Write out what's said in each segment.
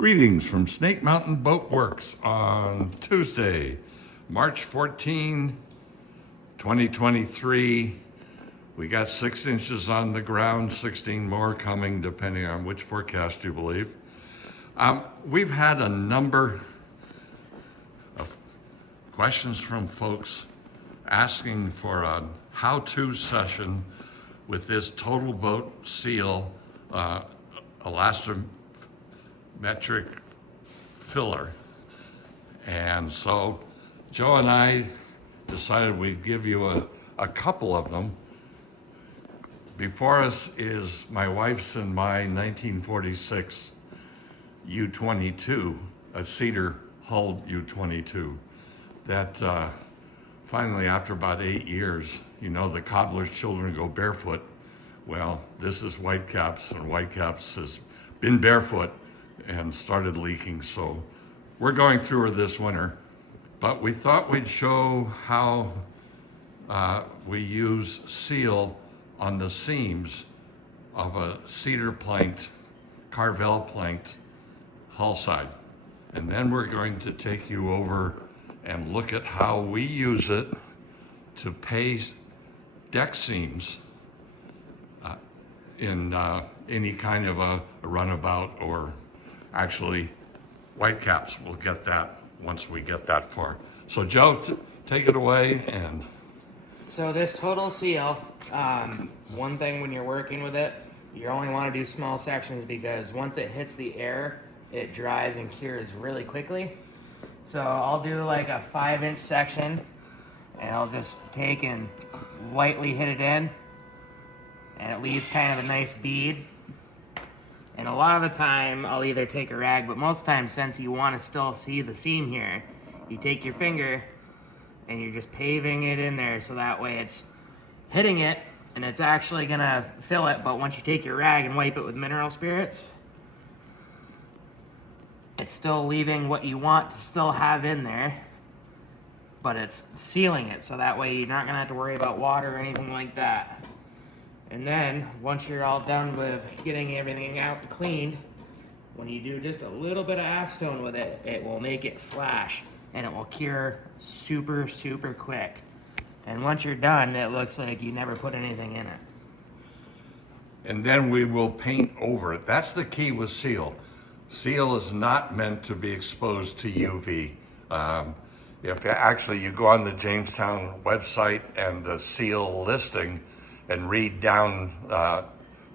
Greetings from Snake Mountain Boat Works on Tuesday, March 14, 2023. We got 6 inches on the ground, 16 more coming depending on which forecast you believe. We've had a number of questions from folks asking for a how-to session with this TotalBoat seal Elastopmeric filler. And so Joe and I decided we'd give you a couple of them. Before us is my wife's and my 1946 U-22, a cedar hulled U-22 that finally, after about 8 years, you know, the cobbler's children go barefoot. Well, this is Whitecaps, and Whitecaps has been barefoot and started leaking. So we're going through her this winter, but we thought we'd show how we use seal on the seams of a cedar planked, carvel-planked hullside. And then we're going to take you over and look at how we use it to paste deck seams in any kind of a runabout, or actually Whitecaps. We'll get that once we get that far. So Joe, take it away. And so this total seal, one thing when you're working with it, you only want to do small sections because once it hits the air, it dries and cures really quickly. So I'll do like a 5-inch section, and I'll just take and lightly hit it in, and it leaves kind of a nice bead. And a lot of the time I'll either take a rag, but most times, since you want to still see the seam here, you take your finger and you're just paving it in there, so that way it's hitting it and it's actually gonna fill it. But once you take your rag and wipe it with mineral spirits, it's still leaving what you want to still have in there, but it's sealing it, so that way you're not gonna have to worry about water or anything like that. And then once you're all done with getting everything out and cleaned, when you do just a little bit of acetone with it, it will make it flash and it will cure super, super quick. And once you're done, it looks like you never put anything in it. And then we will paint over it. That's the key with seal. Seal is not meant to be exposed to UV. If you go on the Jamestown website and the seal listing and read down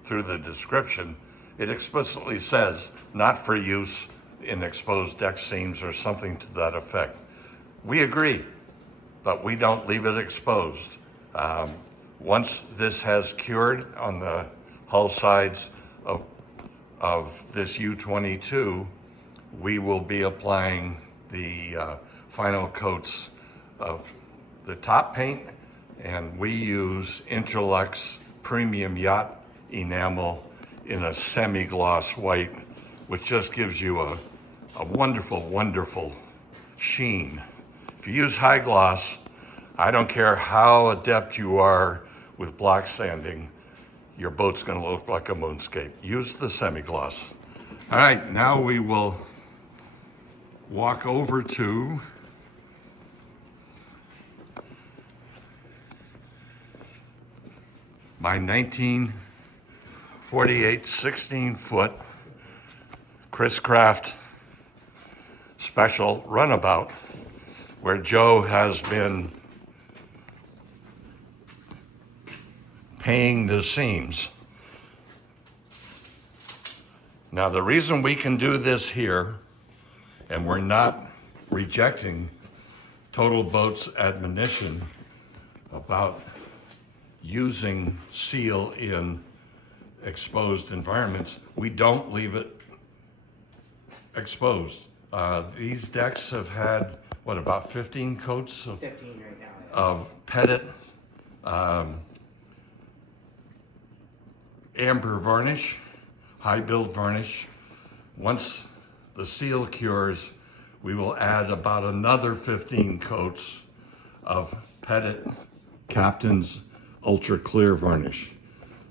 through the description, it explicitly says not for use in exposed deck seams or something to that effect. We agree, but we don't leave it exposed. Once this has cured on the hull sides of this U-22, we will be applying the final coats of the top paint, and we use Interlux premium yacht enamel in a semi-gloss white, which just gives you a wonderful, wonderful sheen. If you use high gloss, I don't care how adept you are with block sanding, your boat's gonna look like a moonscape. Use the semi-gloss. All right, now we will walk over to my 1948 16-foot Chris Craft special runabout, where Joe has been paying the seams. Now, the reason we can do this here, and we're not rejecting TotalBoat's admonition about using seal in exposed environments, we don't leave it exposed. These decks have had, what, about 15 coats of 15 right now, yeah. Of pettit, amber varnish, high build varnish. Once the seal cures, we will add about another 15 coats of pettit Captain's ultra clear varnish.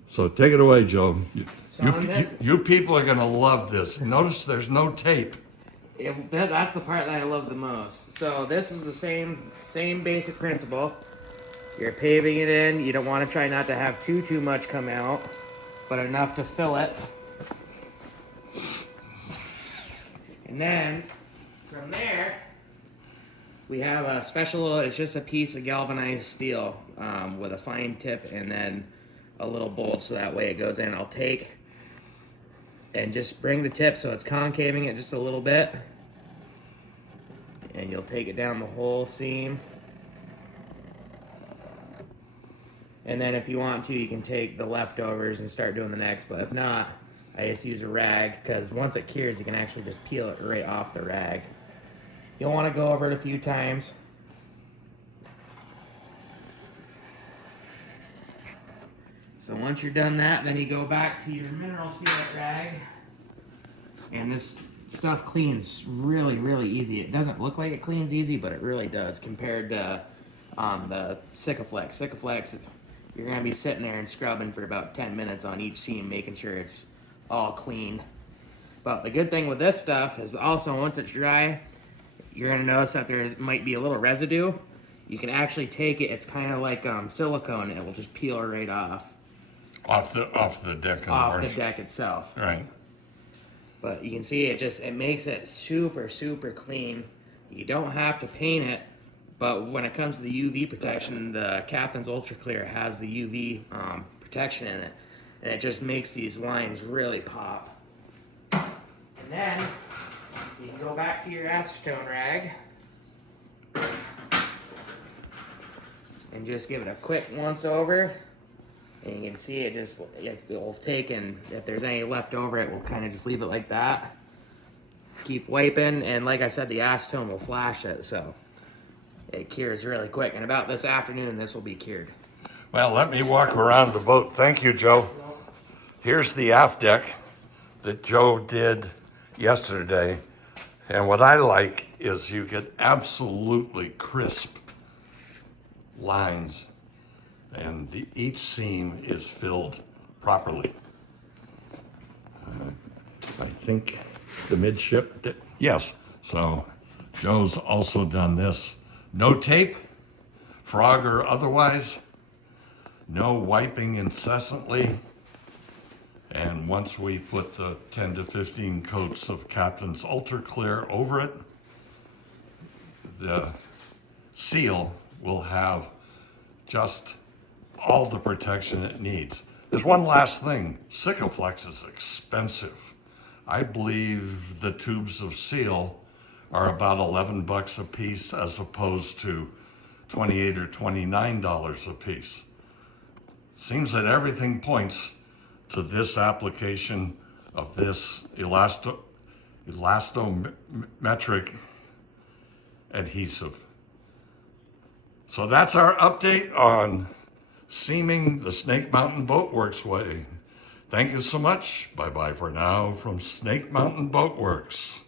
So take it away, Joe. So on this- You people are gonna love this. Notice there's no tape. That's the part that I love the most. So this is the same basic principle. You're paving it in. You don't want to try not to have too much come out, but enough to fill it. And then from there, we have a special. It's just a piece of galvanized steel with a fine tip and then a little bolt, so that way it goes in. I'll take and just bring the tip so it's concaving it just a little bit, and you'll take it down the whole seam. And then if you want to, you can take the leftovers and start doing the next, but if not, I just use a rag, because once it cures, you can actually just peel it right off the rag. You'll want to go over it a few times. So once you're done that, then you go back to your mineral sealant rag. And this stuff cleans really easy. It doesn't look like it cleans easy, but it really does compared to the Sikaflex. Sikaflex, you're going to be sitting there and scrubbing for about 10 minutes on each seam, making sure it's all clean. But the good thing with this stuff is also once it's dry, you're going to notice that there might be a little residue. You can actually take it, it's kind of like silicone, and it will just peel right off. Off the deck. Off the deck itself. Right. But you can see it makes it super clean. You don't have to paint it, but when it comes to the UV protection, the Captain's Ultra Clear has the UV protection in it, and it just makes these lines really pop. And then you can go back to your acetone rag and just give it a quick once over. And you can see it just, if it will take, and if there's any left over, it will kind of just leave it like that. Keep wiping, and like I said, the acetone will flash it, so it cures really quick. And about this afternoon, this will be cured. Well, let me walk around the boat. Thank you, Joe. Here's the aft deck that Joe did yesterday. And what I like is you get absolutely crisp lines, and each seam is filled properly. I think the midship, yes. So Joe's also done this. No tape, frog or otherwise. No wiping incessantly. And once we put the 10 to 15 coats of Captain's Ultra Clear over it, the seal will have just all the protection it needs. There's one last thing. Sikaflex is expensive. I believe the tubes of seal are about $11 a piece as opposed to $28 or $29 a piece. Seems that everything points to this application of this elastomeric adhesive. So that's our update on seaming the Snake Mountain Boat Works way. Thank you so much. Bye-bye for now from Snake Mountain Boat Works.